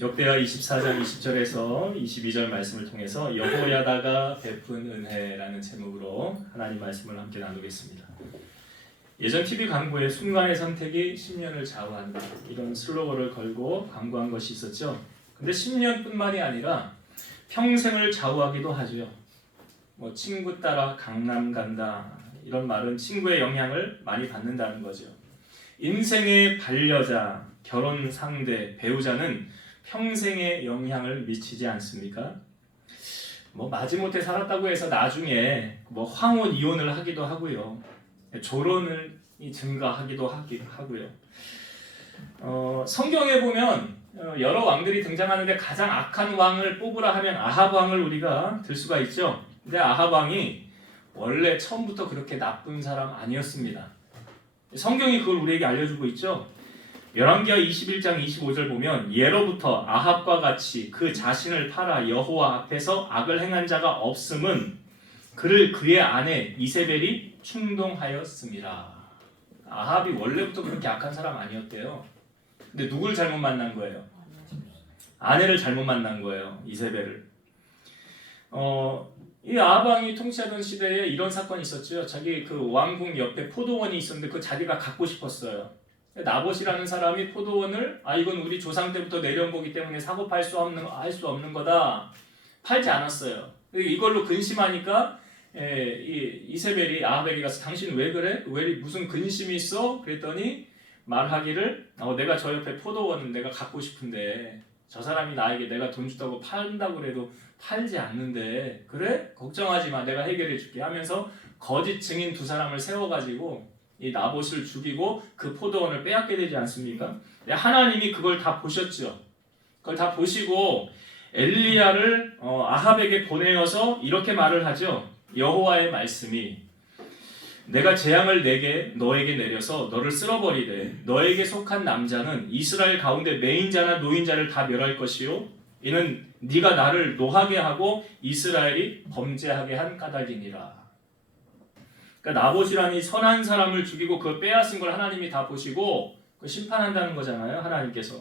역대하 24장 20절에서 22절 말씀을 통해서 여호야다가 베푼 은혜라는 제목으로 하나님 말씀을 함께 나누겠습니다. 예전 TV 광고에 순간의 선택이 10년을 좌우한다 이런 슬로건을 걸고 광고한 것이 있었죠. 근데 10년뿐만이 아니라 평생을 좌우하기도 하죠. 뭐 친구 따라 강남 간다 이런 말은 친구의 영향을 많이 받는다는 거죠. 인생의 반려자, 결혼 상대, 배우자는 평생의 영향을 미치지 않습니까? 뭐 마지못해 살았다고 해서 나중에 뭐 황혼 이혼을 하기도 하고요. 졸혼을 증가하기도 하고요. 성경에 보면 여러 왕들이 등장하는데 가장 악한 왕을 뽑으라 하면 아합 왕을 우리가 들 수가 있죠. 근데 아합 왕이 원래 처음부터 그렇게 나쁜 사람 아니었습니다. 성경이 그걸 우리에게 알려주고 있죠. 열왕기하 21장 25절 보면 예로부터 아합과 같이 그 자신을 팔아 여호와 앞에서 악을 행한 자가 없음은 그를 그의 아내 이세벨이 충동하였습니다. 아합이 원래부터 그렇게 악한 사람 아니었대요. 근데 누굴 잘못 만난 거예요? 아내를 잘못 만난 거예요. 이세벨을. 이 아합 왕이 통치하던 시대에 이런 사건이 있었죠. 자기 그 왕궁 옆에 포도원이 있었는데 그 자기가 갖고 싶었어요. 나봇이라는 사람이 포도원을 이건 우리 조상 때부터 내려온 거기 때문에 사고 할 수 없는 거다. 팔지 않았어요. 이걸로 근심하니까 이세벨이 아합에게 가서 당신 왜 그래? 왜 무슨 근심이 있어? 그랬더니 말하기를 내가 저 옆에 포도원은 내가 갖고 싶은데 저 사람이 나에게 내가 돈 주다고 판다고 그래도 팔지 않는데 그래? 걱정하지 마. 내가 해결해 줄게 하면서 거짓 증인 두 사람을 세워가지고 이 나봇을 죽이고 그 포도원을 빼앗게 되지 않습니까? 하나님이 그걸 다 보셨죠. 그걸 다 보시고 엘리야를 아합에게 보내어서 이렇게 말을 하죠. 여호와의 말씀이 내가 재앙을 너에게 내려서 너를 쓸어버리되 너에게 속한 남자는 이스라엘 가운데 매인자나 노인자를 다 멸할 것이요 이는 네가 나를 노하게 하고 이스라엘이 범죄하게 한 까닭이니라. 그러니까 나봇이라는 선한 사람을 죽이고 그걸 빼앗은 걸 하나님이 다 보시고 심판한다는 거잖아요. 하나님께서.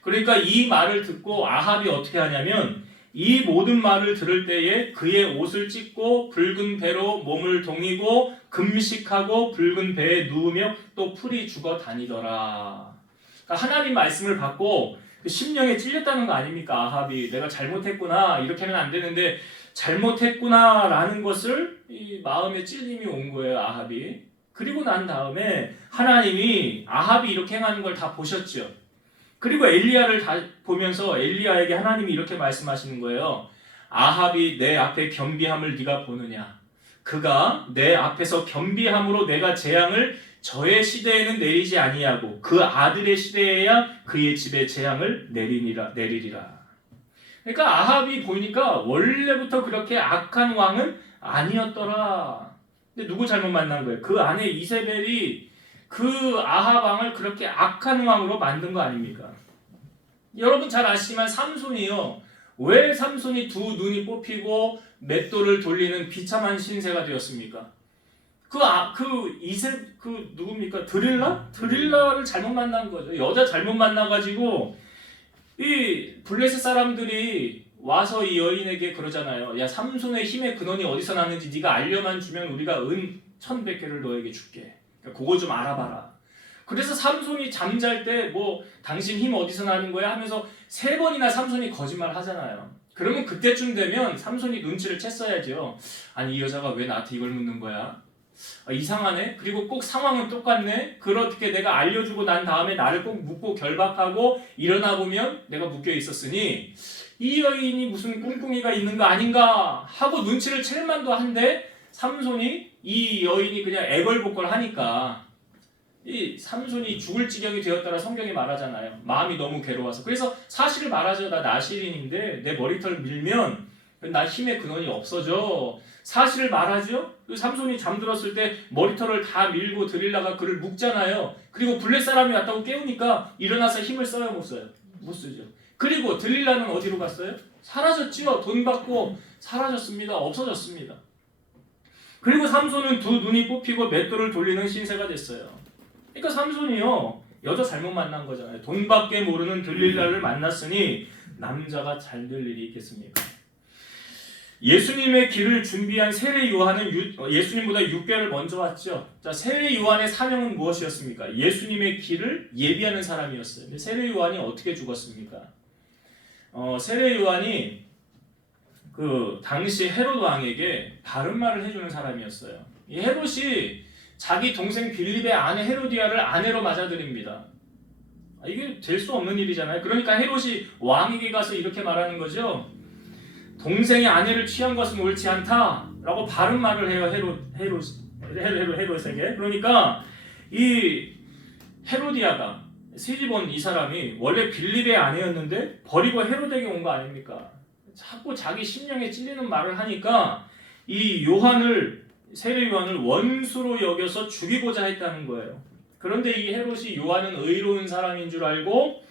그러니까 이 말을 듣고 아합이 어떻게 하냐면 이 모든 말을 들을 때에 그의 옷을 찢고 붉은 배로 몸을 동이고 금식하고 붉은 배에 누우며 또 풀이 죽어 다니더라. 그러니까 하나님 말씀을 받고 심령에 찔렸다는 거 아닙니까? 아합이 내가 잘못했구나 이렇게 하면 안 되는데 잘못했구나라는 것을 이 마음에 찔림이 온 거예요. 아합이. 그리고 난 다음에 하나님이 아합이 이렇게 행하는 걸 다 보셨죠. 그리고 엘리야를 다 보면서 엘리야에게 하나님이 이렇게 말씀하시는 거예요. 아합이 내 앞에 겸비함을 네가 보느냐. 그가 내 앞에서 겸비함으로 내가 재앙을 저의 시대에는 내리지 아니하고 그 아들의 시대에야 그의 집에 재앙을 내리리라. 그러니까 아합이 보니까 원래부터 그렇게 악한 왕은 아니었더라. 근데 누구 잘못 만난 거예요? 그 아내 이세벨이 그 아합 왕을 그렇게 악한 왕으로 만든 거 아닙니까? 여러분 잘 아시지만 삼손이요. 왜 삼손이 두 눈이 뽑히고 맷돌을 돌리는 비참한 신세가 되었습니까? 누굽니까? 드릴라를 잘못 만난 거죠. 여자 잘못 만나가지고 이 블레셋 사람들이 와서 이 여인에게 그러잖아요. 야, 삼손의 힘의 근원이 어디서 나는지 네가 알려만 주면 우리가 은 1,100개를 너에게 줄게. 그러니까 그거 좀 알아봐라. 그래서 삼손이 잠잘 때 당신 힘 어디서 나는 거야? 하면서 3번이나 삼손이 거짓말 하잖아요. 그러면 그때쯤 되면 삼손이 눈치를 챘어야죠. 아니 이 여자가 왜 나한테 이걸 묻는 거야? 이상하네. 그리고 꼭 상황은 똑같네. 그렇게 내가 알려주고 난 다음에 나를 꼭 묻고 결박하고 일어나 보면 내가 묶여 있었으니 이 여인이 무슨 꿍꿍이가 있는 거 아닌가 하고 눈치를 챌 만도 한데 삼손이 이 여인이 그냥 애걸복걸 하니까 이 삼손이 죽을 지경이 되었다라 성경이 말하잖아요. 마음이 너무 괴로워서. 그래서 사실을 말하죠. 나 나시린인데 내 머리털 밀면 나 힘의 근원이 없어져. 사실을 말하죠. 삼손이 잠들었을 때 머리털을 다 밀고 드릴라가 그를 묶잖아요. 그리고 블레 사람이 왔다고 깨우니까 일어나서 힘을 써요, 못 써요? 못 쓰죠. 그리고 드릴라는 어디로 갔어요? 사라졌지요. 돈 받고 사라졌습니다. 없어졌습니다. 그리고 삼손은 두 눈이 뽑히고 맷돌을 돌리는 신세가 됐어요. 그러니까 삼손이요. 여자 잘못 만난 거잖아요. 돈밖에 모르는 들릴라를 만났으니 남자가 잘 될 일이 있겠습니까? 예수님의 길을 준비한 세례 요한은 예수님보다 6개월 먼저 왔죠. 자, 세례 요한의 사명은 무엇이었습니까? 예수님의 길을 예비하는 사람이었어요. 근데 세례 요한이 어떻게 죽었습니까? 세례 요한이 그 당시 헤롯 왕에게 바른 말을 해주는 사람이었어요. 이 헤롯이 자기 동생 빌립의 아내 헤로디아를 아내로 맞아들입니다. 이게 될 수 없는 일이잖아요. 그러니까 헤롯이 왕에게 가서 이렇게 말하는 거죠. 동생의 아내를 취한 것은 옳지 않다라고 바른 말을 해요. 헤롯에게. 그러니까 이 헤로디아가 시집온 이 사람이 원래 빌립의 아내였는데 버리고 헤롯에게 온 거 아닙니까? 자꾸 자기 심령에 찔리는 말을 하니까 이 세례 요한을 원수로 여겨서 죽이고자 했다는 거예요. 그런데 이 헤롯이 요한은 의로운 사람인 줄 알고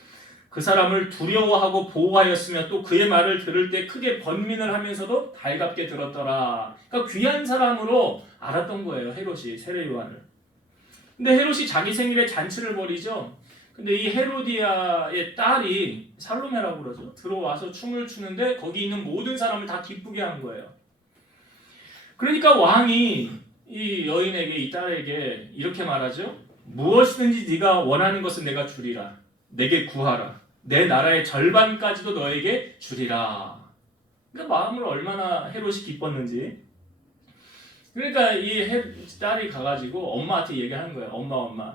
그 사람을 두려워하고 보호하였으며 또 그의 말을 들을 때 크게 번민을 하면서도 달갑게 들었더라. 그러니까 귀한 사람으로 알았던 거예요. 헤롯이 세례 요한을. 근데 헤롯이 자기 생일에 잔치를 벌이죠. 근데 이 헤로디아의 딸이 살로메라고 그러죠. 들어와서 춤을 추는데 거기 있는 모든 사람을 다 기쁘게 한 거예요. 그러니까 왕이 이 여인에게, 이 딸에게 이렇게 말하죠. 무엇이든지 네가 원하는 것은 내가 주리라. 내게 구하라. 내 나라의 절반까지도 너에게 주리라. 그러니까 마음을 얼마나 헤롯이 기뻤는지. 그러니까 이 딸이 가가지고 엄마한테 얘기하는 거예요. 엄마,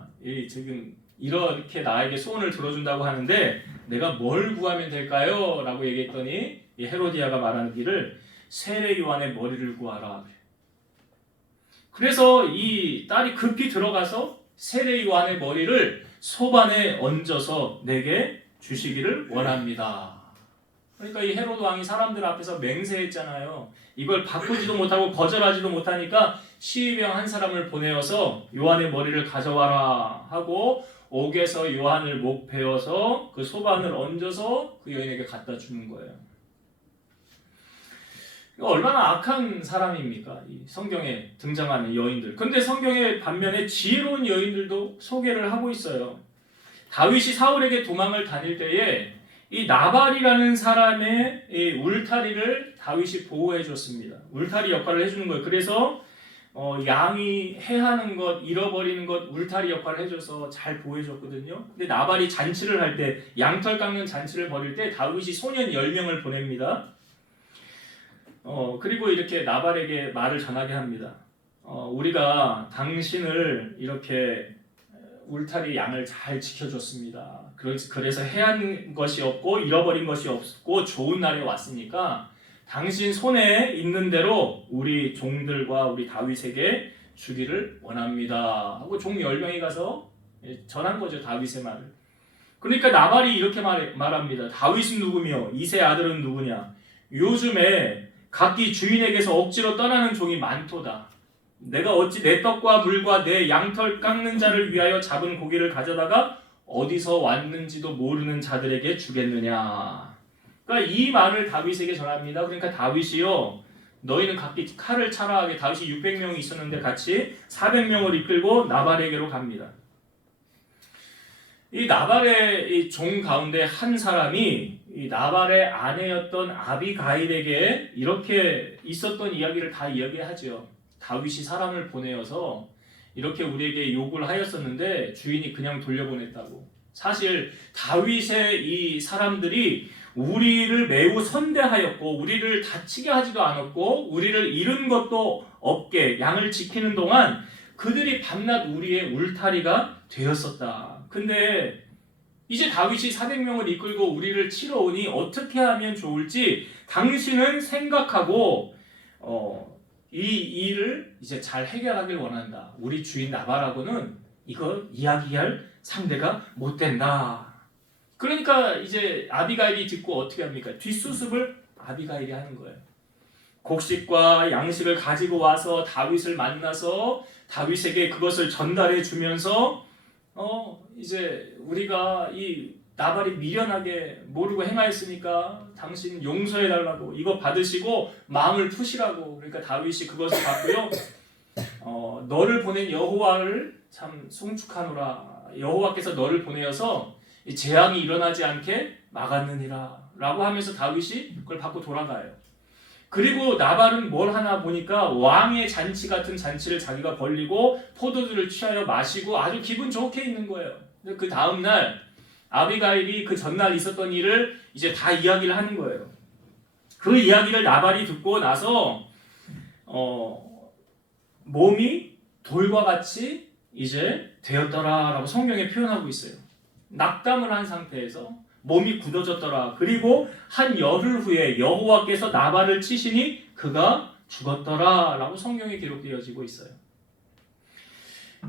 지금 이렇게 나에게 소원을 들어준다고 하는데 내가 뭘 구하면 될까요? 라고 얘기했더니 이 헤로디아가 말하는 길을 세례 요한의 머리를 구하라. 그래서 이 딸이 급히 들어가서 세례 요한의 머리를 소반에 얹어서 내게 주시기를 원합니다. 그러니까 이 헤로드 왕이 사람들 앞에서 맹세했잖아요. 이걸 바꾸지도 못하고 거절하지도 못하니까 시위병 한 사람을 보내어서 요한의 머리를 가져와라 하고 옥에서 요한을 목 베어서 그 소반을 얹어서 그 여인에게 갖다 주는 거예요. 얼마나 악한 사람입니까? 이 성경에 등장하는 여인들. 근데 성경에 반면에 지혜로운 여인들도 소개를 하고 있어요. 다윗이 사울에게 도망을 다닐 때에 이 나발이라는 사람의 이 울타리를 다윗이 보호해 줬습니다. 울타리 역할을 해주는 거예요. 그래서 양이 해하는 것, 잃어버리는 것 울타리 역할을 해줘서 잘 보호해줬거든요. 근데 나발이 잔치를 할 때, 양털 깎는 잔치를 벌일 때 다윗이 소년 10명을 보냅니다. 그리고 이렇게 나발에게 말을 전하게 합니다. 우리가 당신을 이렇게 울타리 양을 잘 지켜줬습니다. 그래서 해한 것이 없고 잃어버린 것이 없고 좋은 날에 왔으니까 당신 손에 있는 대로 우리 종들과 우리 다윗에게 주기를 원합니다. 하고 종 10명이 가서 전한 거죠. 다윗의 말을. 그러니까 나발이 이렇게 말합니다. 다윗은 누구며 이새 아들은 누구냐. 요즘에 각기 주인에게서 억지로 떠나는 종이 많도다. 내가 어찌 내 떡과 물과 내 양털 깎는 자를 위하여 잡은 고기를 가져다가 어디서 왔는지도 모르는 자들에게 주겠느냐. 그러니까 이 말을 다윗에게 전합니다. 그러니까 다윗이요, 너희는 각기 칼을 차라 하게. 다윗이 600명이 있었는데 같이 400명을 이끌고 나발에게로 갑니다. 이 나발의 이 종 가운데 한 사람이 이 나발의 아내였던 아비가일에게 이렇게 있었던 이야기를 다 이야기하죠. 다윗이 사람을 보내어서 이렇게 우리에게 욕을 하였었는데 주인이 그냥 돌려보냈다고. 사실 다윗의 이 사람들이 우리를 매우 선대하였고 우리를 다치게 하지도 않았고 우리를 잃은 것도 없게 양을 지키는 동안 그들이 밤낮 우리의 울타리가 되었었다. 근데 이제 다윗이 400명을 이끌고 우리를 치러 오니 어떻게 하면 좋을지 당신은 생각하고 이 일을 이제 잘 해결하길 원한다. 우리 주인 나발하고는 이거 이야기할 상대가 못 된다. 그러니까 이제 아비가일이 듣고 어떻게 합니까? 뒷수습을 아비가일이 하는 거예요. 곡식과 양식을 가지고 와서 다윗을 만나서 다윗에게 그것을 전달해 주면서 이제 우리가 이 나발이 미련하게 모르고 행하였으니까 당신 용서해 달라고 이거 받으시고 마음을 푸시라고. 그러니까 다윗이 그것을 받고요. 너를 보낸 여호와를 참 송축하노라 여호와께서 너를 보내어서 이 재앙이 일어나지 않게 막았느니라 라고 하면서 다윗이 그걸 받고 돌아가요. 그리고 나발은 뭘 하나 보니까 왕의 잔치 같은 잔치를 자기가 벌리고 포도주를 취하여 마시고 아주 기분 좋게 있는 거예요. 그 다음날 아비가일이 그 전날 있었던 일을 이제 다 이야기를 하는 거예요. 그 이야기를 나발이 듣고 나서 몸이 돌과 같이 이제 되었더라라고 성경에 표현하고 있어요. 낙담을 한 상태에서 몸이 굳어졌더라. 그리고 한 열흘 후에 여호와께서 나발을 치시니 그가 죽었더라라고 성경에 기록되어지고 있어요.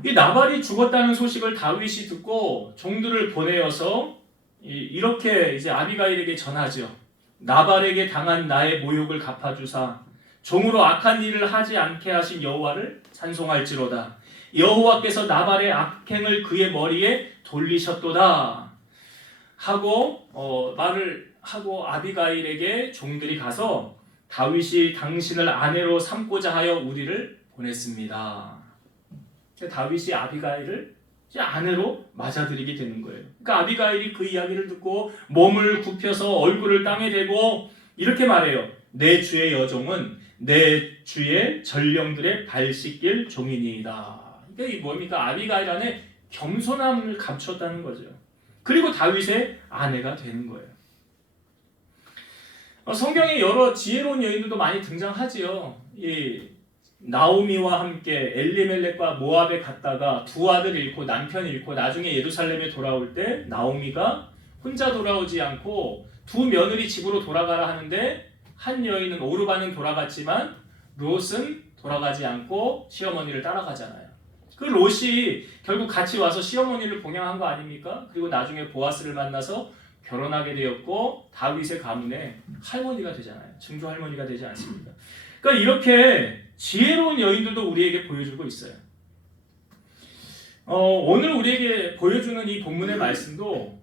이 나발이 죽었다는 소식을 다윗이 듣고 종들을 보내어서 이렇게 이제 아비가일에게 전하죠. 나발에게 당한 나의 모욕을 갚아주사 종으로 악한 일을 하지 않게 하신 여호와를 찬송할지로다. 여호와께서 나발의 악행을 그의 머리에 돌리셨도다 하고 말을 하고 아비가일에게 종들이 가서 다윗이 당신을 아내로 삼고자 하여 우리를 보냈습니다. 다윗이 아비가일을 이제 아내로 맞아들이게 되는 거예요. 그러니까 아비가일이 그 이야기를 듣고 몸을 굽혀서 얼굴을 땅에 대고 이렇게 말해요. 내 주의 여종은 내 주의 전령들의 발 씻길 종이니이다. 그러니까 이 뭡니까? 아비가일 안에 겸손함을 감췄다는 거죠. 그리고 다윗의 아내가 되는 거예요. 성경에 여러 지혜로운 여인들도 많이 등장하지요. 이 나오미와 함께 엘리멜렉과 모압에 갔다가 두 아들 잃고 남편 잃고 나중에 예루살렘에 돌아올 때 나오미가 혼자 돌아오지 않고 두 며느리 집으로 돌아가라 하는데 한 여인은 오르바는 돌아갔지만 롯은 돌아가지 않고 시어머니를 따라가잖아요. 그 롯이 결국 같이 와서 시어머니를 봉양한 거 아닙니까? 그리고 나중에 보아스를 만나서 결혼하게 되었고 다윗의 가문의 할머니가 되잖아요. 증조 할머니가 되지 않습니까? 그러니까 이렇게 지혜로운 여인들도 우리에게 보여주고 있어요. 오늘 우리에게 보여주는 이 본문의 말씀도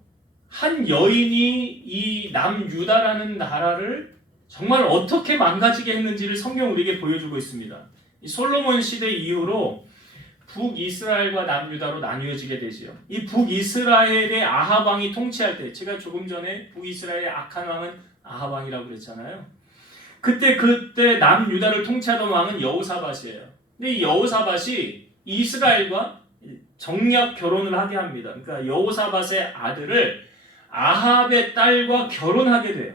한 여인이 이 남유다라는 나라를 정말 어떻게 망가지게 했는지를 성경 우리에게 보여주고 있습니다. 이 솔로몬 시대 이후로 북이스라엘과 남유다로 나뉘어지게 되지요. 이 북이스라엘의 아합 왕이 통치할 때, 제가 조금 전에 북이스라엘의 악한 왕은 아합 왕이라고 그랬잖아요. 그때 남유다를 통치하던 왕은 여호사밧이에요. 근데 이 여호사밧이 이스라엘과 정략 결혼을 하게 합니다. 그러니까 여호사밧의 아들을 아합의 딸과 결혼하게 돼요.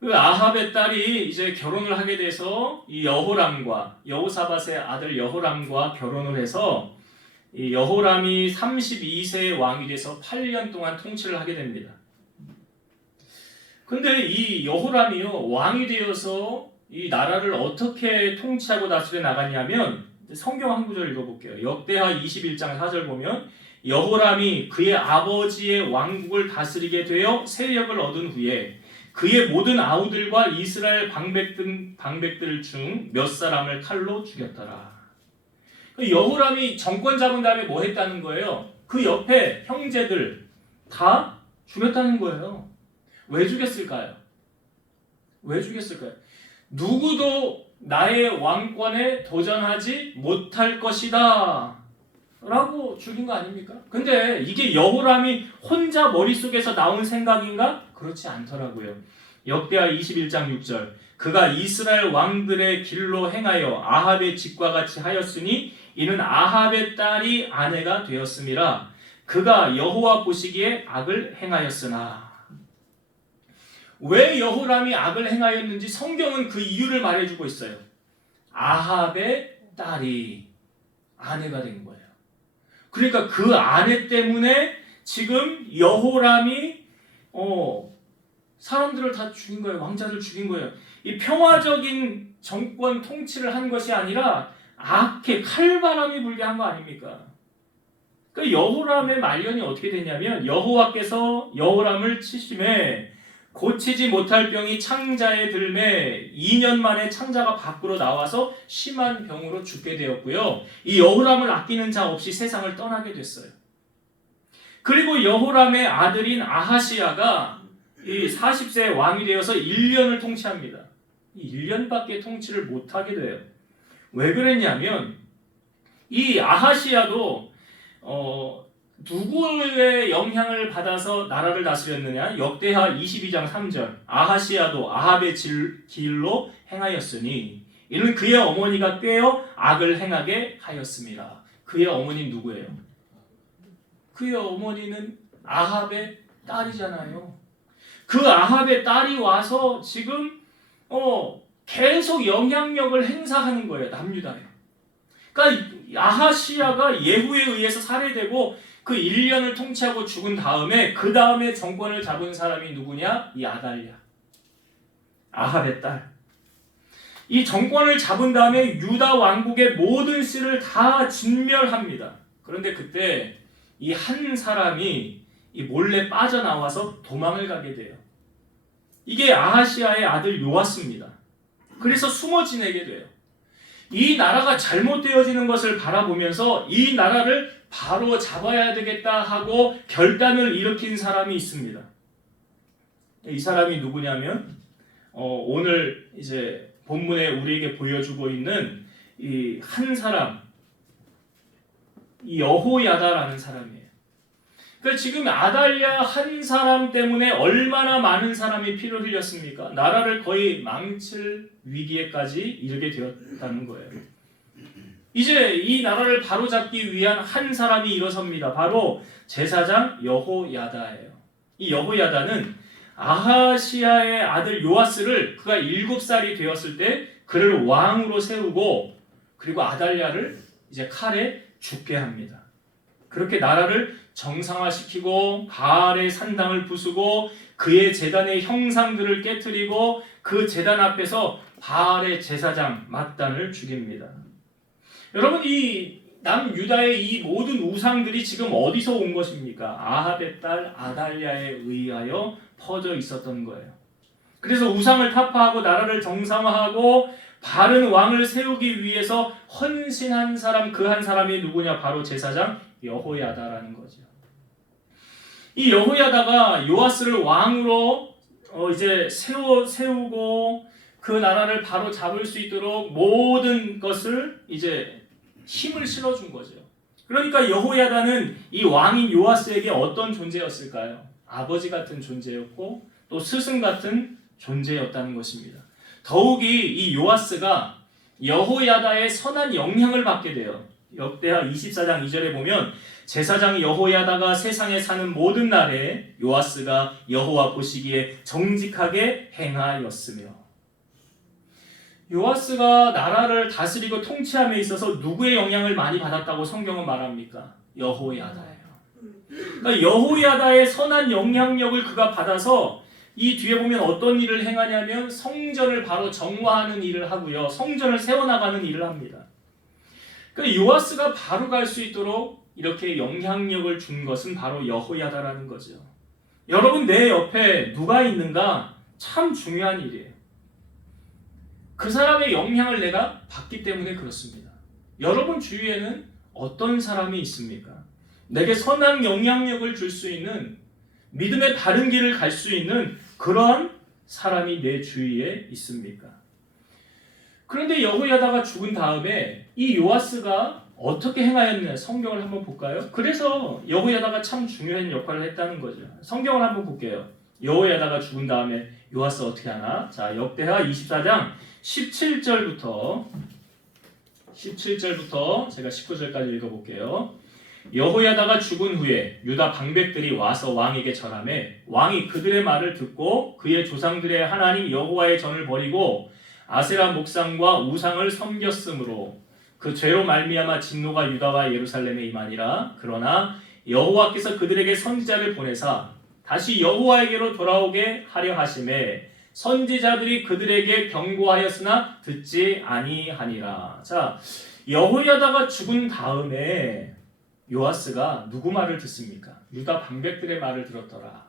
그 아합의 딸이 이제 결혼을 하게 돼서 이 여호람과 여호사밧의 아들 여호람과 결혼을 해서 이 여호람이 32세의 왕이 돼서 8년 동안 통치를 하게 됩니다. 근데 이 여호람이요 왕이 되어서 이 나라를 어떻게 통치하고 다스려 나갔냐면 성경 한 구절 읽어볼게요. 역대하 21장 4절 보면 여호람이 그의 아버지의 왕국을 다스리게 되어 세력을 얻은 후에 그의 모든 아우들과 이스라엘 방백들 중 몇 사람을 칼로 죽였더라. 여호람이 정권 잡은 다음에 뭐 했다는 거예요? 그 옆에 형제들 다 죽였다는 거예요. 왜 죽였을까요? 왜 죽였을까요? 누구도 나의 왕권에 도전하지 못할 것이다 라고 죽인 거 아닙니까? 근데 이게 여호람이 혼자 머릿속에서 나온 생각인가? 그렇지 않더라고요. 역대하 21장 6절 그가 이스라엘 왕들의 길로 행하여 아합의 집과 같이 하였으니 이는 아합의 딸이 아내가 되었음이라. 그가 여호와 보시기에 악을 행하였으나. 왜 여호람이 악을 행하였는지 성경은 그 이유를 말해주고 있어요. 아합의 딸이 아내가 된 거예요. 그러니까 그 아내 때문에 지금 여호람이 사람들을 다 죽인 거예요. 왕자를 죽인 거예요. 이 평화적인 정권 통치를 한 것이 아니라 악해 칼바람이 불게 한 거 아닙니까? 그 여호람의 말년이 어떻게 됐냐면 여호와께서 여호람을 치심에 고치지 못할 병이 창자에 들매 2년 만에 창자가 밖으로 나와서 심한 병으로 죽게 되었고요. 이 여호람을 아끼는 자 없이 세상을 떠나게 됐어요. 그리고 여호람의 아들인 아하시야가 이 40세 왕이 되어서 1년을 통치합니다. 1년밖에 통치를 못하게 돼요. 왜 그랬냐면 이 아하시야도 누구의 영향을 받아서 나라를 다스렸느냐? 역대하 22장 3절. 아하시야도 아합의 길로 행하였으니 이는 그의 어머니가 꾀어 악을 행하게 하였습니다. 그의 어머니는 누구예요? 그의 어머니는 아합의 딸이잖아요. 그 아합의 딸이 와서 지금 계속 영향력을 행사하는 거예요. 남유다에. 그러니까 아하시야가 예후에 의해서 살해되고 그 1년을 통치하고 죽은 다음에 그 다음에 정권을 잡은 사람이 누구냐? 이 아달랴. 아합의 딸. 이 정권을 잡은 다음에 유다 왕국의 모든 씨를 다 진멸합니다. 그런데 그때 이 한 사람이 이 몰래 빠져나와서 도망을 가게 돼요. 이게 아하시야의 아들 요아스입니다. 그래서 숨어 지내게 돼요. 이 나라가 잘못되어지는 것을 바라보면서 이 나라를 바로 잡아야 되겠다 하고 결단을 일으킨 사람이 있습니다. 이 사람이 누구냐면 오늘 이제 본문에 우리에게 보여주고 있는 이 한 사람, 이 여호야다라는 사람이에요. 그러니까 지금 아달랴 한 사람 때문에 얼마나 많은 사람이 피를 흘렸습니까? 나라를 거의 망칠 위기에까지 이르게 되었다는 거예요. 이제 이 나라를 바로잡기 위한 한 사람이 일어섭니다. 바로 제사장 여호야다예요. 이 여호야다는 아하시야의 아들 요아스를 그가 7살이 되었을 때 그를 왕으로 세우고 그리고 아달랴를 이제 칼에 죽게 합니다. 그렇게 나라를 정상화시키고 바알의 산당을 부수고 그의 제단의 형상들을 깨트리고 그 제단 앞에서 바알의 제사장 맏단을 죽입니다. 여러분, 이 남유다의 이 모든 우상들이 지금 어디서 온 것입니까? 아합의 딸 아달랴에 의하여 퍼져 있었던 거예요. 그래서 우상을 타파하고 나라를 정상화하고 바른 왕을 세우기 위해서 헌신한 사람, 그 한 사람이 누구냐? 바로 제사장 여호야다라는 거죠. 이 여호야다가 요아스를 왕으로 이제 세우고 그 나라를 바로 잡을 수 있도록 모든 것을 이제 힘을 실어준 거죠. 그러니까 여호야다는 이 왕인 요아스에게 어떤 존재였을까요? 아버지 같은 존재였고 또 스승 같은 존재였다는 것입니다. 더욱이 이 요아스가 여호야다의 선한 영향을 받게 돼요. 역대하 24장 2절에 보면 제사장 여호야다가 세상에 사는 모든 날에 요아스가 여호와 보시기에 정직하게 행하였으며, 요아스가 나라를 다스리고 통치함에 있어서 누구의 영향을 많이 받았다고 성경은 말합니까? 여호야다예요. 그러니까 여호야다의 선한 영향력을 그가 받아서 이 뒤에 보면 어떤 일을 행하냐면 성전을 바로 정화하는 일을 하고요. 성전을 세워나가는 일을 합니다. 그러니까 요아스가 바로 갈 수 있도록 이렇게 영향력을 준 것은 바로 여호야다라는 거죠. 여러분, 내 옆에 누가 있는가 참 중요한 일이에요. 그 사람의 영향을 내가 받기 때문에 그렇습니다. 여러분 주위에는 어떤 사람이 있습니까? 내게 선한 영향력을 줄 수 있는, 믿음의 바른 길을 갈 수 있는 그러한 사람이 내 주위에 있습니까? 그런데 여호야다가 죽은 다음에 이 요아스가 어떻게 행하였느냐, 성경을 한번 볼까요? 그래서 여호야다가 참 중요한 역할을 했다는 거죠. 성경을 한번 볼게요. 여호야다가 죽은 다음에 요아스 어떻게 하나? 자, 역대하 24장 17절부터 제가 19절까지 읽어볼게요. 여호야다가 죽은 후에 유다 방백들이 와서 왕에게 절하매 왕이 그들의 말을 듣고 그의 조상들의 하나님 여호와의 전을 버리고 아세라 목상과 우상을 섬겼으므로 그 죄로 말미암아 진노가 유다와 예루살렘에 임하니라. 그러나 여호와께서 그들에게 선지자를 보내사 다시 여호와에게로 돌아오게 하려 하심에 선지자들이 그들에게 경고하였으나 듣지 아니하니라. 자, 여호야다가 죽은 다음에 요아스가 누구 말을 듣습니까? 유다 방백들의 말을 들었더라.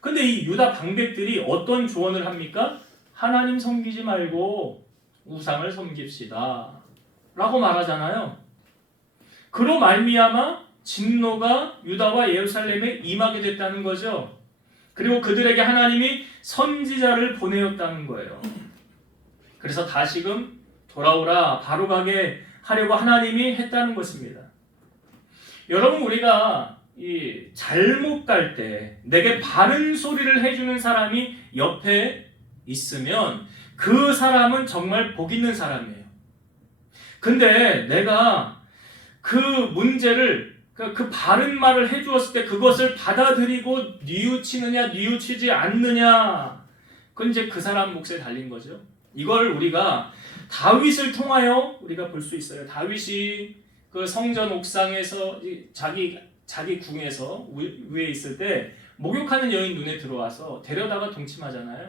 근데 이 유다 방백들이 어떤 조언을 합니까? 하나님 섬기지 말고 우상을 섬깁시다 라고 말하잖아요. 그로 말미암아 진노가 유다와 예루살렘에 임하게 됐다는 거죠. 그리고 그들에게 하나님이 선지자를 보내었다는 거예요. 그래서 다시금 돌아오라, 바로 가게 하려고 하나님이 했다는 것입니다. 여러분 우리가 이 잘못 갈 때 내게 바른 소리를 해주는 사람이 옆에 있으면 그 사람은 정말 복 있는 사람이에요. 근데 내가 그 문제를 그 바른 말을 해주었을 때 그것을 받아들이고 뉘우치느냐 뉘우치지 않느냐, 그건 이제 그 사람 몫에 달린 거죠. 이걸 우리가 다윗을 통하여 우리가 볼 수 있어요. 다윗이 그 성전 옥상에서 자기 궁에서 위에 있을 때 목욕하는 여인 눈에 들어와서 데려다가 동침하잖아요.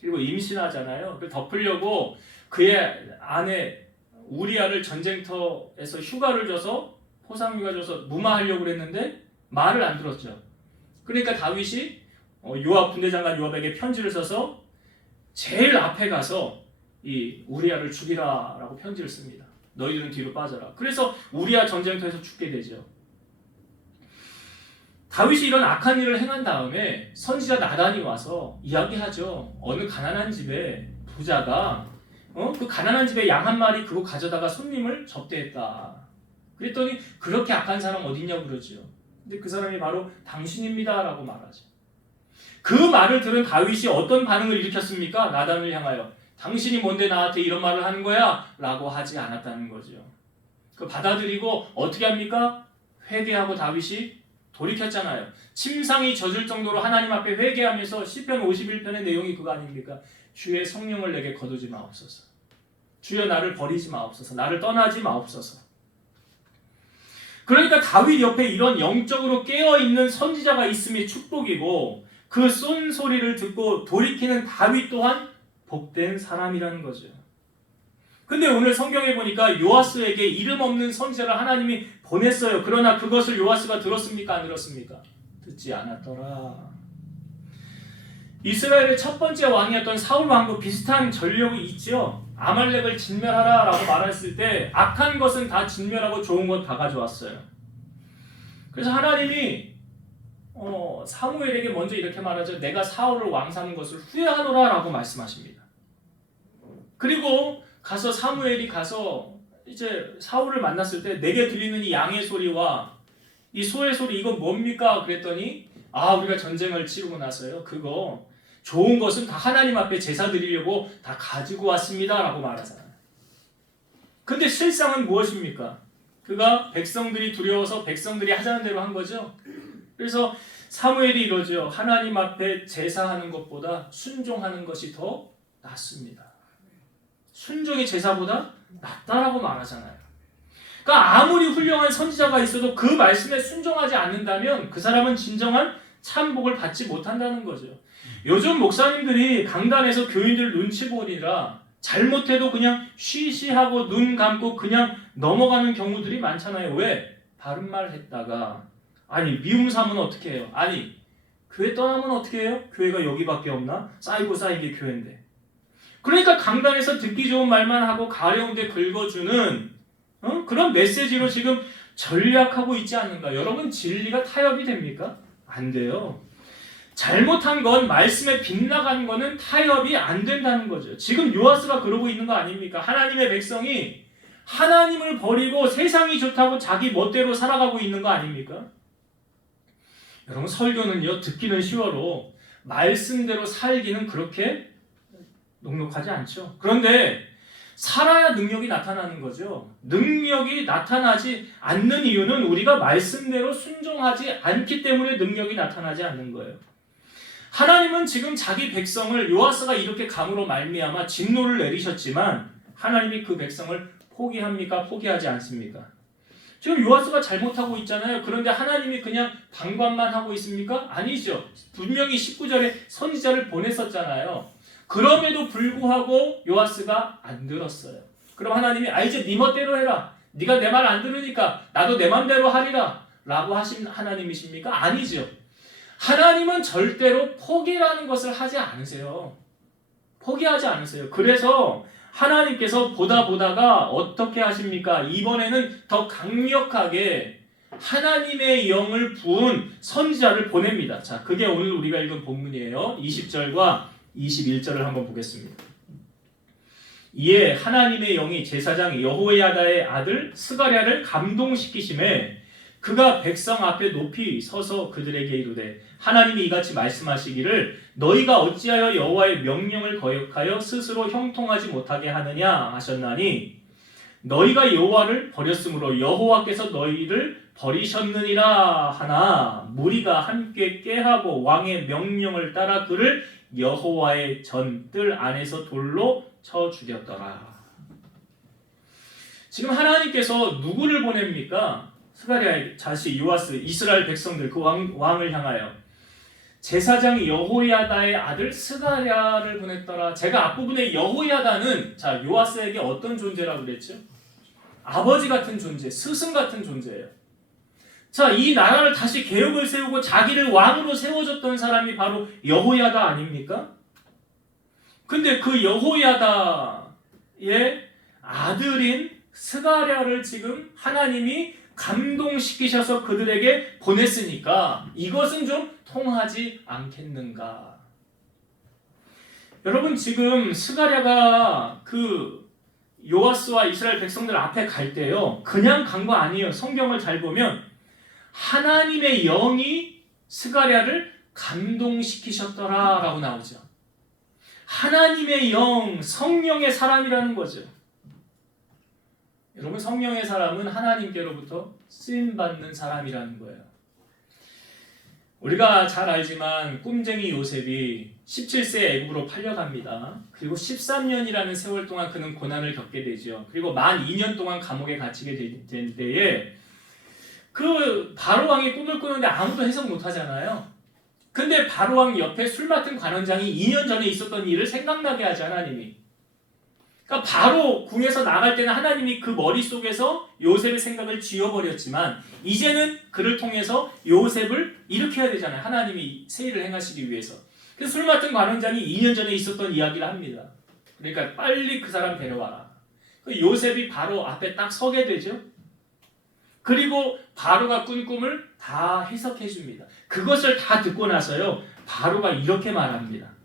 그리고 임신하잖아요. 그걸 덮으려고 그의 아내 우리아를 전쟁터에서 휴가를 줘서 포상휴가 줘서 무마하려고 그랬는데 말을 안 들었죠. 그러니까 다윗이 요압 군대장관 요압에게 편지를 써서 제일 앞에 가서 이 우리아를 죽이라라고 편지를 씁니다. 너희들은 뒤로 빠져라. 그래서 우리아 전쟁터에서 죽게 되죠. 다윗이 이런 악한 일을 행한 다음에 선지자 나단이 와서 이야기하죠. 어느 가난한 집에 부자가 그 가난한 집에 양 한 마리 그거 가져다가 손님을 접대했다. 그랬더니 그렇게 악한 사람 어디 있냐고 그러죠. 근데 그 사람이 바로 당신입니다 라고 말하죠. 그 말을 들은 다윗이 어떤 반응을 일으켰습니까? 나단을 향하여 당신이 뭔데 나한테 이런 말을 하는 거야? 라고 하지 않았다는 거죠. 그 받아들이고 어떻게 합니까? 회개하고 다윗이 돌이켰잖아요. 침상이 젖을 정도로 하나님 앞에 회개하면서 시편 51편의 내용이 그거 아닙니까? 주의 성령을 내게 거두지 마옵소서. 주여 나를 버리지 마옵소서. 나를 떠나지 마옵소서. 그러니까 다윗 옆에 이런 영적으로 깨어있는 선지자가 있음이 축복이고 그 쏜 소리를 듣고 돌이키는 다윗 또한 복된 사람이라는 거죠. 근데 오늘 성경에 보니까 요아스에게 이름 없는 선지자를 하나님이 보냈어요. 그러나 그것을 요아스가 들었습니까? 안 들었습니까? 듣지 않았더라. 이스라엘의 첫 번째 왕이었던 사울 왕도 비슷한 전력이 있죠. 아말렉을 진멸하라 라고 말했을 때 악한 것은 다 진멸하고 좋은 것 다 가져왔어요. 그래서 하나님이 사무엘에게 먼저 이렇게 말하죠. 내가 사울을 왕 삼은 것을 후회하노라 라고 말씀하십니다. 그리고 가서 사무엘이 가서 이제 사울을 만났을 때 내게 들리는 이 양의 소리와 이 소의 소리 이건 뭡니까? 그랬더니 우리가 전쟁을 치르고 나서요. 그거 좋은 것은 다 하나님 앞에 제사 드리려고 다 가지고 왔습니다 라고 말하잖아요. 근데 실상은 무엇입니까? 그가 백성들이 두려워서 백성들이 하자는 대로 한 거죠. 그래서 사무엘이 이러죠. 하나님 앞에 제사하는 것보다 순종하는 것이 더 낫습니다. 순종이 제사보다 낫다라고 말하잖아요. 그러니까 아무리 훌륭한 선지자가 있어도 그 말씀에 순종하지 않는다면 그 사람은 진정한 참복을 받지 못한다는 거죠. 요즘 목사님들이 강단에서 교인들 눈치 보느라 잘못해도 그냥 쉬쉬하고 눈 감고 그냥 넘어가는 경우들이 많잖아요. 왜? 바른 말 했다가 미움 삼으면 어떻게 해요? 교회 떠나면 어떻게 해요? 교회가 여기밖에 없나? 쌓이고 쌓이게 교회인데. 그러니까 강단에서 듣기 좋은 말만 하고 가려운데 긁어주는 그런 메시지로 지금 전략하고 있지 않는가? 여러분 진리가 타협이 됩니까? 안 돼요. 잘못한 건 말씀에 빗나간 거는 타협이 안 된다는 거죠. 지금 요아스가 그러고 있는 거 아닙니까? 하나님의 백성이 하나님을 버리고 세상이 좋다고 자기 멋대로 살아가고 있는 거 아닙니까? 여러분 설교는요 듣기는 쉬워도 말씀대로 살기는 그렇게 녹록하지 않죠. 그런데 살아야 능력이 나타나는 거죠. 능력이 나타나지 않는 이유는 우리가 말씀대로 순종하지 않기 때문에 능력이 나타나지 않는 거예요. 하나님은 지금 자기 백성을 요아스가 이렇게 감으로 말미암아 진노를 내리셨지만 하나님이 그 백성을 포기합니까? 포기하지 않습니까? 지금 요아스가 잘못하고 있잖아요. 그런데 하나님이 그냥 방관만 하고 있습니까? 아니죠. 분명히 19절에 선지자를 보냈었잖아요. 그럼에도 불구하고 요아스가 안 들었어요. 그럼 하나님이 이제 네 멋대로 해라. 네가 내 말 안 들으니까 나도 내 맘대로 하리라 라고 하신 하나님이십니까? 아니죠. 하나님은 절대로 포기라는 것을 하지 않으세요. 포기하지 않으세요. 그래서 하나님께서 보다가 어떻게 하십니까? 이번에는 더 강력하게 하나님의 영을 부은 선지자를 보냅니다. 자, 그게 오늘 우리가 읽은 본문이에요. 20절과 21절을 한번 보겠습니다. 이에 하나님의 영이 제사장 여호야다의 아들 스가랴를 감동시키심에 그가 백성 앞에 높이 서서 그들에게 이르되 하나님이 이같이 말씀하시기를 너희가 어찌하여 여호와의 명령을 거역하여 스스로 형통하지 못하게 하느냐 하셨나니 너희가 여호와를 버렸으므로 여호와께서 너희를 버리셨느니라 하나 무리가 함께 꾀하고 왕의 명령을 따라 그를 여호와의 전뜰 안에서 돌로 쳐 죽였더라. 지금 하나님께서 누구를 보냅니까? 스가랴의 자식 요아스, 이스라엘 백성들 그 왕을 향하여 제사장 여호야다의 아들 스가랴를 보냈더라. 제가 앞부분에 여호야다는 자 요아스에게 어떤 존재라고 그랬죠? 아버지 같은 존재, 스승 같은 존재예요. 자, 이 나라를 다시 계획을 세우고 자기를 왕으로 세워줬던 사람이 바로 여호야다 아닙니까? 근데 그 여호야다의 아들인 스가랴를 지금 하나님이 감동시키셔서 그들에게 보냈으니까 이것은 좀 통하지 않겠는가? 여러분 지금 스가랴가 그 요아스와 이스라엘 백성들 앞에 갈 때요 그냥 간 거 아니에요. 성경을 잘 보면 하나님의 영이 스가랴를 감동시키셨더라 라고 나오죠. 하나님의 영, 성령의 사람이라는 거죠. 여러분 성령의 사람은 하나님께로부터 쓰임받는 사람이라는 거예요. 우리가 잘 알지만 꿈쟁이 요셉이 17세에 애굽으로 팔려갑니다. 그리고 13년이라는 세월 동안 그는 고난을 겪게 되죠. 그리고 만 2년 동안 감옥에 갇히게 된 때에 그 바로왕이 꿈을 꾸는데 아무도 해석 못하잖아요. 근데 바로왕 옆에 술 맡은 관원장이 2년 전에 있었던 일을 생각나게 하지 하나님이. 그러니까 바로 궁에서 나갈 때는 하나님이 그 머릿속에서 요셉의 생각을 지워버렸지만 이제는 그를 통해서 요셉을 일으켜야 되잖아요. 하나님이 새 일을 행하시기 위해서. 그래서 술 맡은 관원장이 2년 전에 있었던 이야기를 합니다. 그러니까 빨리 그 사람 데려와라. 요셉이 바로 앞에 딱 서게 되죠. 그리고 바로가 꾼 꿈을 다 해석해 줍니다. 그것을 다 듣고 나서요. 바로가 이렇게 말합니다.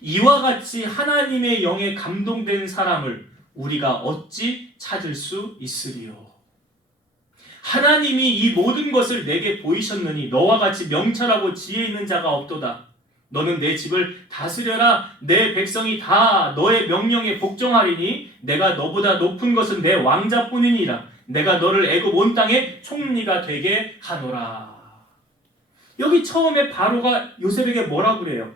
이와 같이 하나님의 영에 감동된 사람을 우리가 어찌 찾을 수 있으리요. 하나님이 이 모든 것을 내게 보이셨느니 너와 같이 명철하고 지혜 있는 자가 없도다. 너는 내 집을 다스려라. 내 백성이 다 너의 명령에 복종하리니 내가 너보다 높은 것은 내 왕자뿐이니라. 내가 너를 애굽 온 땅의 총리가 되게 하노라. 여기 처음에 바로가 요셉에게 뭐라고 그래요?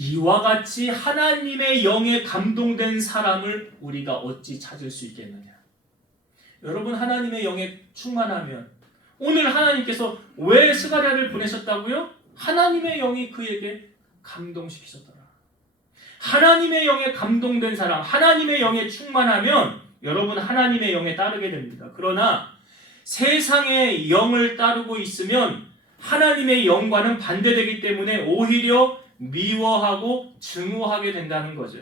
이와 같이 하나님의 영에 감동된 사람을 우리가 어찌 찾을 수 있겠느냐. 여러분 하나님의 영에 충만하면 오늘 하나님께서 왜 스가랴를 보내셨다고요? 하나님의 영이 그에게 감동시키셨더라. 하나님의 영에 감동된 사람, 하나님의 영에 충만하면 여러분 하나님의 영에 따르게 됩니다. 그러나 세상의 영을 따르고 있으면 하나님의 영과는 반대되기 때문에 오히려 미워하고 증오하게 된다는 거죠.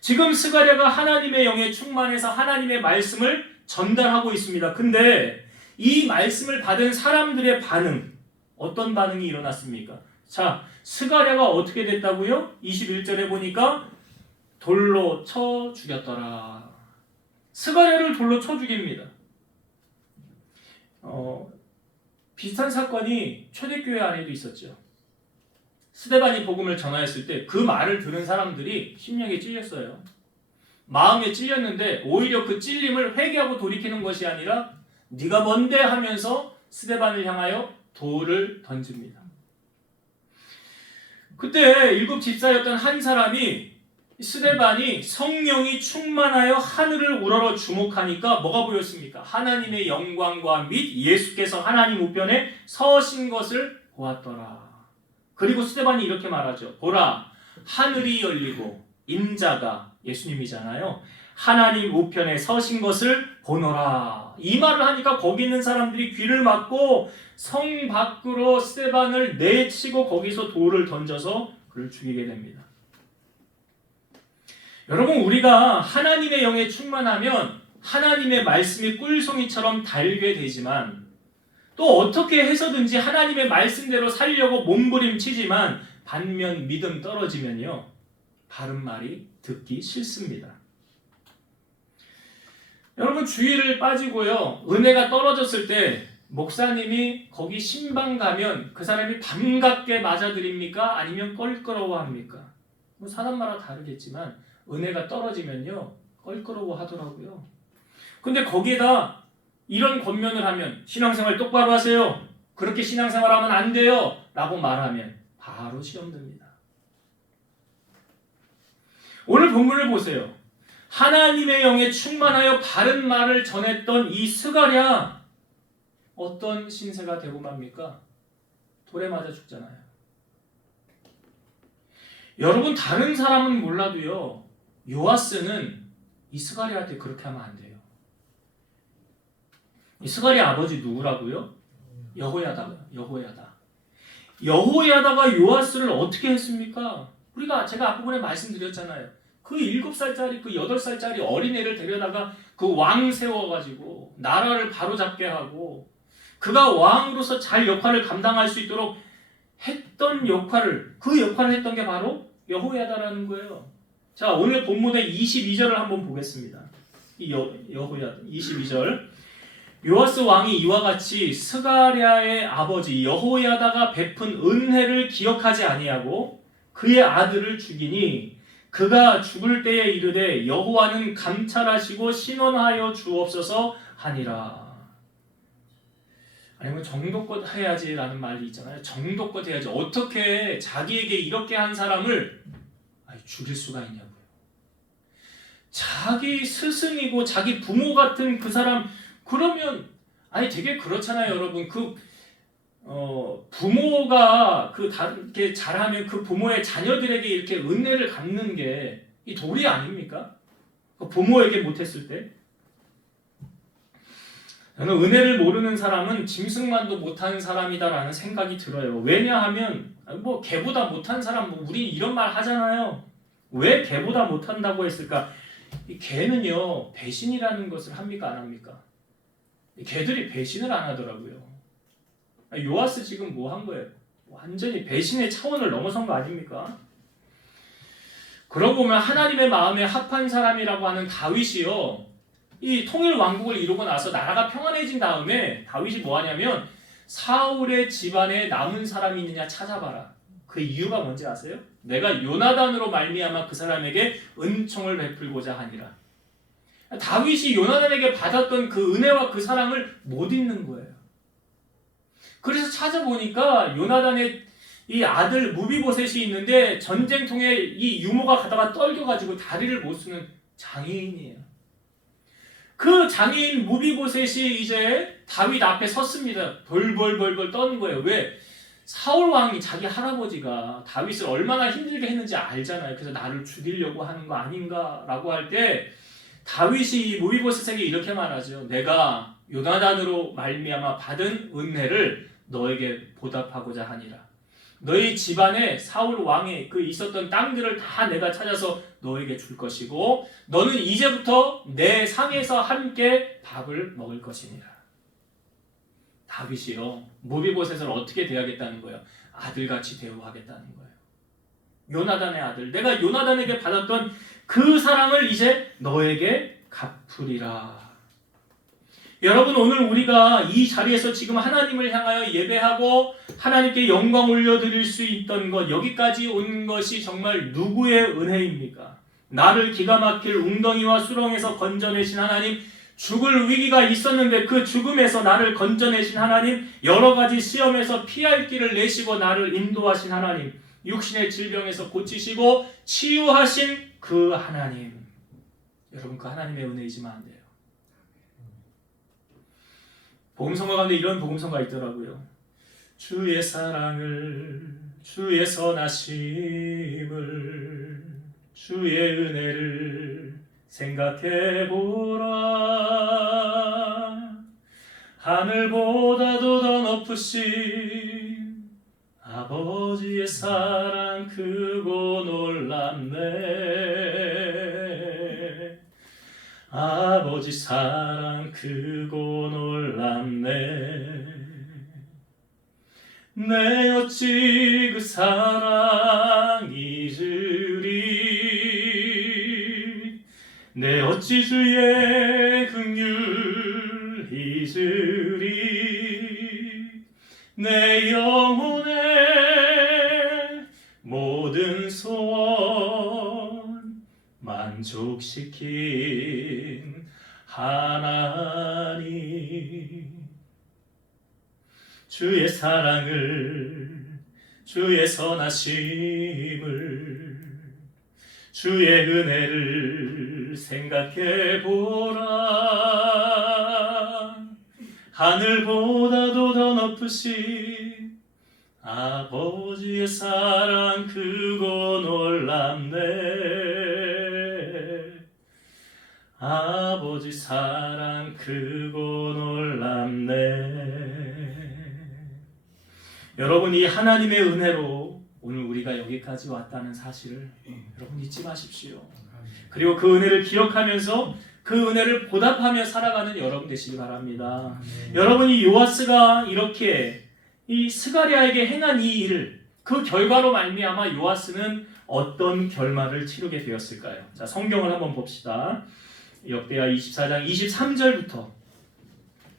지금 스가랴가 하나님의 영에 충만해서 하나님의 말씀을 전달하고 있습니다. 근데 이 말씀을 받은 사람들의 반응, 어떤 반응이 일어났습니까? 자, 스가랴가 어떻게 됐다고요? 21절에 보니까 돌로 쳐 죽였더라. 스가랴를 돌로 쳐 죽입니다. 비슷한 사건이 초대교회 안에도 있었죠. 스데반이 복음을 전하였을 때 그 말을 들은 사람들이 심령에 찔렸어요. 마음에 찔렸는데 오히려 그 찔림을 회개하고 돌이키는 것이 아니라 네가 뭔데 하면서 스데반을 향하여 돌을 던집니다. 그때 일곱 집사였던 한 사람이 스데반이 성령이 충만하여 하늘을 우러러 주목하니까 뭐가 보였습니까? 하나님의 영광과 및 예수께서 하나님 우편에 서신 것을 보았더라. 그리고 스데반이 이렇게 말하죠. 보라, 하늘이 열리고 인자가 예수님이잖아요. 하나님 우편에 서신 것을 보노라. 이 말을 하니까 거기 있는 사람들이 귀를 막고 성 밖으로 스데반을 내치고 거기서 돌을 던져서 그를 죽이게 됩니다. 여러분 우리가 하나님의 영에 충만하면 하나님의 말씀이 꿀송이처럼 달게 되지만 또 어떻게 해서든지 하나님의 말씀대로 살려고 몸부림치지만 반면 믿음 떨어지면요 바른 말이 듣기 싫습니다. 여러분 주의를 빠지고요. 은혜가 떨어졌을 때 목사님이 거기 신방 가면 그 사람이 반갑게 맞아들입니까? 아니면 껄끄러워합니까? 뭐 사람마다 다르겠지만 은혜가 떨어지면요 껄끄러워 하더라고요. 근데 거기에다 이런 권면을 하면 신앙생활 똑바로 하세요. 그렇게 신앙생활 하면 안 돼요. 라고 말하면 바로 시험 듭니다. 오늘 본문을 보세요. 하나님의 영에 충만하여 바른 말을 전했던 이 스가랴 어떤 신세가 되고 맙니까? 돌에 맞아 죽잖아요. 여러분 다른 사람은 몰라도요. 요아스는 이 스가랴한테 그렇게 하면 안 돼요. 이 스가랴 아버지 누구라고요? 여호야다고요. 여호야다가 요아스를 어떻게 했습니까? 제가 앞부분에 말씀드렸잖아요. 그 7살짜리, 그 8살짜리 어린애를 데려다가 그 왕 세워가지고 나라를 바로잡게 하고 그가 왕으로서 잘 역할을 감당할 수 있도록 했던 그 역할을 했던 게 바로 여호야다라는 거예요. 자, 오늘 본문의 22절을 한번 보겠습니다. 이 여호야다 22절. 요아스 왕이 이와 같이 스가랴의 아버지 여호야다가 베푼 은혜를 기억하지 아니하고 그의 아들을 죽이니 그가 죽을 때에 이르되 여호와는 감찰하시고 신원하여 주옵소서 하니라. 아니면 정도껏 해야지라는 말이 있잖아요. 정도껏 해야지. 어떻게 자기에게 이렇게 한 사람을 죽일 수가 있냐고요. 자기 스승이고 자기 부모 같은 그 사람 그러면 되게 그렇잖아요, 여러분. 부모가 이렇게 잘하면 그 부모의 자녀들에게 이렇게 은혜를 갚는 게 이 도리 아닙니까? 부모에게 못했을 때. 저는 은혜를 모르는 사람은 짐승만도 못하는 사람이다라는 생각이 들어요. 왜냐하면 개보다 못한 사람 우리 이런 말 하잖아요. 왜 개보다 못한다고 했을까? 이 개는요 배신이라는 것을 합니까 안 합니까? 개들이 배신을 안 하더라고요. 요아스 지금 뭐 한 거예요? 완전히 배신의 차원을 넘어선 거 아닙니까? 그러고 보면 하나님의 마음에 합한 사람이라고 하는 다윗이요. 이 통일 왕국을 이루고 나서 나라가 평안해진 다음에 다윗이 뭐 하냐면 사울의 집안에 남은 사람이 있느냐 찾아봐라. 그 이유가 뭔지 아세요? 내가 요나단으로 말미암아 그 사람에게 은총을 베풀고자 하니라. 다윗이 요나단에게 받았던 그 은혜와 그 사랑을 못 잊는 거예요. 그래서 찾아보니까 요나단의 이 아들 무비보셋이 있는데 전쟁통에 이 유모가 가다가 떨겨가지고 다리를 못 쓰는 장애인이에요. 그 장애인 무비보셋이 이제 다윗 앞에 섰습니다. 벌벌벌벌 떠는 거예요. 왜? 사울 왕이 자기 할아버지가 다윗을 얼마나 힘들게 했는지 알잖아요. 그래서 나를 죽이려고 하는 거 아닌가라고 할 때 다윗이 무비보셋에게 이렇게 말하죠. 내가 요나단으로 말미암아 받은 은혜를 너에게 보답하고자 하니라. 너희 집안에 사울 왕의 그 있었던 땅들을 다 내가 찾아서 너에게 줄 것이고 너는 이제부터 내 상에서 함께 밥을 먹을 것이니라. 다윗이요 무비보셋을 어떻게 대하겠다는 거예요? 아들같이 대우하겠다는 거예요. 요나단의 아들, 내가 요나단에게 받았던 그 사랑을 이제 너에게 갚으리라. 여러분 오늘 우리가 이 자리에서 지금 하나님을 향하여 예배하고 하나님께 영광 올려드릴 수 있던 것, 여기까지 온 것이 정말 누구의 은혜입니까? 나를 기가 막힐 웅덩이와 수렁에서 건져내신 하나님, 죽을 위기가 있었는데 그 죽음에서 나를 건져내신 하나님, 여러 가지 시험에서 피할 길을 내시고 나를 인도하신 하나님, 육신의 질병에서 고치시고 치유하신 그 하나님. 여러분 그 하나님의 은혜 잊으면 안 돼요. 복음성가 가운데 이런 복음성가 있더라고요. 주의 사랑을, 주의 선하심을, 주의 은혜를 생각해보라. 하늘보다도 더 높으신 아버지의 사랑 크고 놀랍네. 아버지 사랑 크고 놀랍네. 내 어찌 그 사랑 잊으리. 내 어찌 주의 긍휼 모든 소원 만족시킨 하나님, 주의 사랑을, 주의 선하심을, 주의 은혜를 생각해 보라. 하늘보다도 더 높으신 아버지의 사랑 크고 놀랍네. 아버지 사랑 크고 놀랍네. 여러분, 이 하나님의 은혜로 오늘 우리가 여기까지 왔다는 사실을 여러분 잊지 마십시오. 그리고 그 은혜를 기억하면서 그 은혜를 보답하며 살아가는 여러분 되시기 바랍니다. 여러분이 요아스가 이렇게 이 스가랴에게 행한 이 일을, 그 결과로 말미암아 요아스는 어떤 결말을 치르게 되었을까요? 자, 성경을 한번 봅시다. 역대하 24장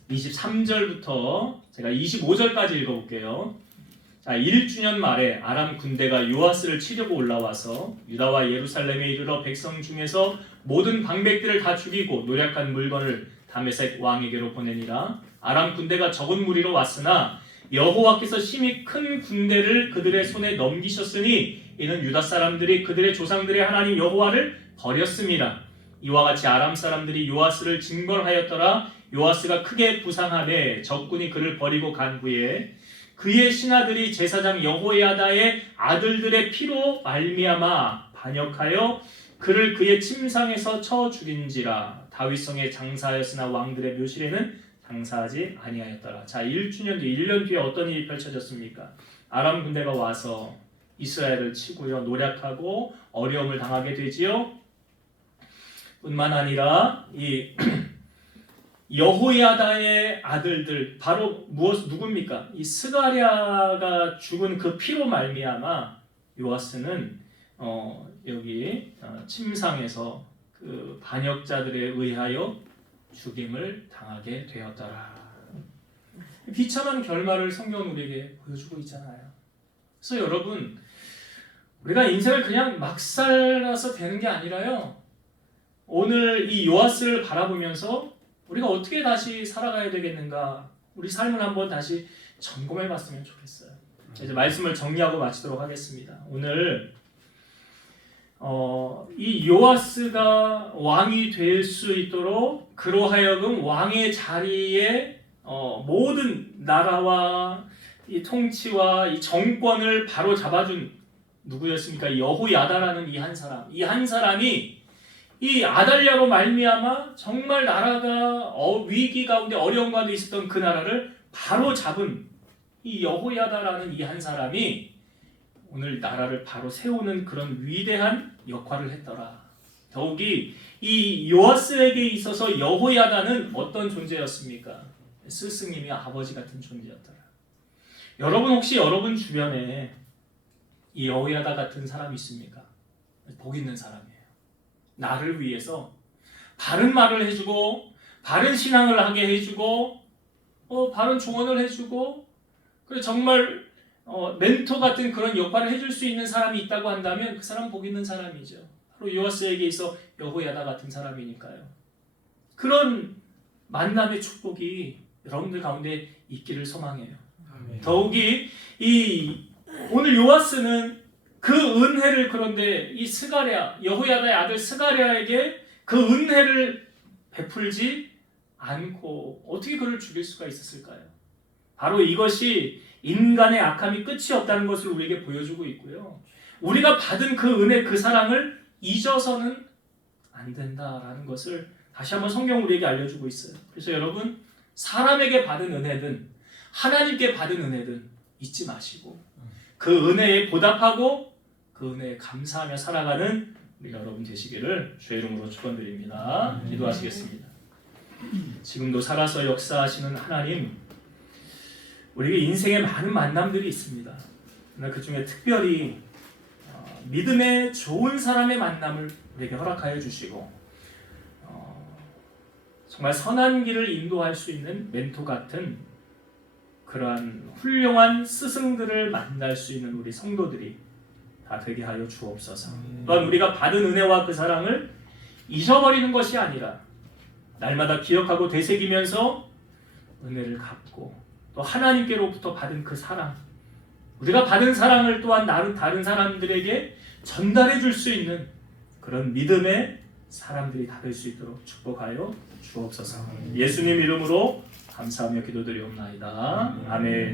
23절부터 제가 25절까지 읽어볼게요. 자, 1주년 말에 아람 군대가 요아스를 치려고 올라와서 유다와 예루살렘에 이르러 백성 중에서 모든 방백들을 다 죽이고 노략한 물건을 다메섹 왕에게로 보내니라. 아람 군대가 적은 무리로 왔으나 여호와께서 심히 큰 군대를 그들의 손에 넘기셨으니 이는 유다 사람들이 그들의 조상들의 하나님 여호와를 버렸습니다. 이와 같이 아람 사람들이 요아스를 징벌하였더라. 요아스가 크게 부상하되 적군이 그를 버리고 간 후에 그의 신하들이 제사장 여호야다의 아들들의 피로 말미암아 반역하여 그를 그의 침상에서 쳐 죽인지라. 다윗성에 장사하였으나 왕들의 묘실에는 장사하지 아니하였더라. 자, 1주년 뒤 1년 뒤에 어떤 일이 펼쳐졌습니까? 아람 군대가 와서 이스라엘을 치고요, 노략하고 어려움을 당하게 되지요. 뿐만 아니라 이 여호야다의 아들들, 바로 누굽니까? 이 스가랴가 죽은 그 피로 말미암아 요아스는 여기 침상에서 그 반역자들에 의하여 죽임을 당하게 되었더라. 비참한 결말을 성경은 우리에게 보여주고 있잖아요. 그래서 여러분, 우리가 인생을 그냥 막 살아서 되는 게 아니라요, 오늘 이 요아스를 바라보면서 우리가 어떻게 다시 살아가야 되겠는가, 우리 삶을 한번 다시 점검해 봤으면 좋겠어요. 이제 말씀을 정리하고 마치도록 하겠습니다. 오늘 이 요아스가 왕이 될 수 있도록 그로 하여금 왕의 자리에 모든 나라와 이 통치와 이 정권을 바로 잡아준 누구였습니까? 여호야다라는 이 한 사람. 이 한 사람이 이 아달랴로 말미암아 정말 나라가 위기 가운데 어려움 가운데 있었던 그 나라를 바로 잡은 이 여호야다라는 이 한 사람이 오늘 나라를 바로 세우는 그런 위대한 역할을 했더라. 더욱이 이 요아스에게 있어서 여호야다는 어떤 존재였습니까? 스승님이 아버지 같은 존재였더라. 여러분, 혹시 여러분 주변에 이 여호야다 같은 사람이 있습니까? 복 있는 사람이에요. 나를 위해서 바른 말을 해주고 바른 신앙을 하게 해주고 바른 조언을 해주고, 그리고 정말 멘토 같은 그런 역할을 해줄 수 있는 사람이 있다고 한다면 그 사람은 복 있는 사람이죠. 바로 요아스에게 있어 여호야다 같은 사람이니까요. 그런 만남의 축복이 여러분들 가운데 있기를 소망해요. 아멘. 더욱이 오늘 요아스는 그 은혜를, 그런데 이 스가랴, 여호야다의 아들 스가랴에게 그 은혜를 베풀지 않고 어떻게 그를 죽일 수가 있었을까요? 바로 이것이 인간의 악함이 끝이 없다는 것을 우리에게 보여주고 있고요. 우리가 받은 그 은혜, 그 사랑을 잊어서는 안 된다라는 것을 다시 한번 성경 우리에게 알려주고 있어요. 그래서 여러분, 사람에게 받은 은혜든 하나님께 받은 은혜든 잊지 마시고 그 은혜에 보답하고 그 은혜에 감사하며 살아가는 우리 여러분 되시기를 주의 이름으로 축원드립니다. 기도하시겠습니다. 지금도 살아서 역사하시는 하나님, 우리에게 인생에 많은 만남들이 있습니다. 그러나 그 중에 특별히 믿음의 좋은 사람의 만남을 우리에게 허락하여 주시고 정말 선한 길을 인도할 수 있는 멘토 같은 그러한 훌륭한 스승들을 만날 수 있는 우리 성도들이 다 되게 하여 주옵소서. 또한 우리가 받은 은혜와 그 사랑을 잊어버리는 것이 아니라 날마다 기억하고 되새기면서 은혜를 갚고 또 하나님께로부터 받은 그 사랑, 우리가 받은 사랑을 또한 다른 사람들에게 전달해 줄 수 있는 그런 믿음의 사람들이 다 될 수 있도록 축복하여 주옵소서. 예수님 이름으로 감사하며 기도드리옵나이다. 아멘.